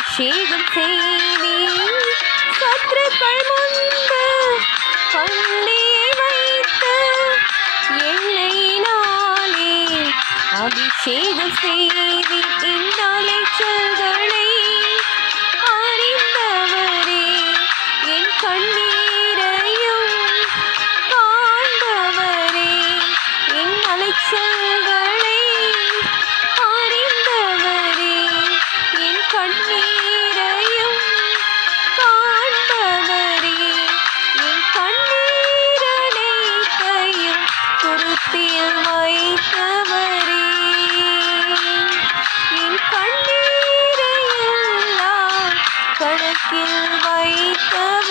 அபிஷேகம் செய்தி சத்துருக்கள் முன்பு கண்ணியை வைத்து எல்லையினாலே அபிஷேகம் செய்தி இந்த அலைச்சல்களை அறிந்தவரே என் கண்ணீரையும் காண்பவரே என் அலைச்சல்களை அறிந்தவரே என் கண்ணீரையும் காண்பவரே என் கண்ணீரனைத்தையும் குருத்தில் வைத்தவரே என் கண்ணீரையெல்லாம் கணக்கில் வைத்தவரே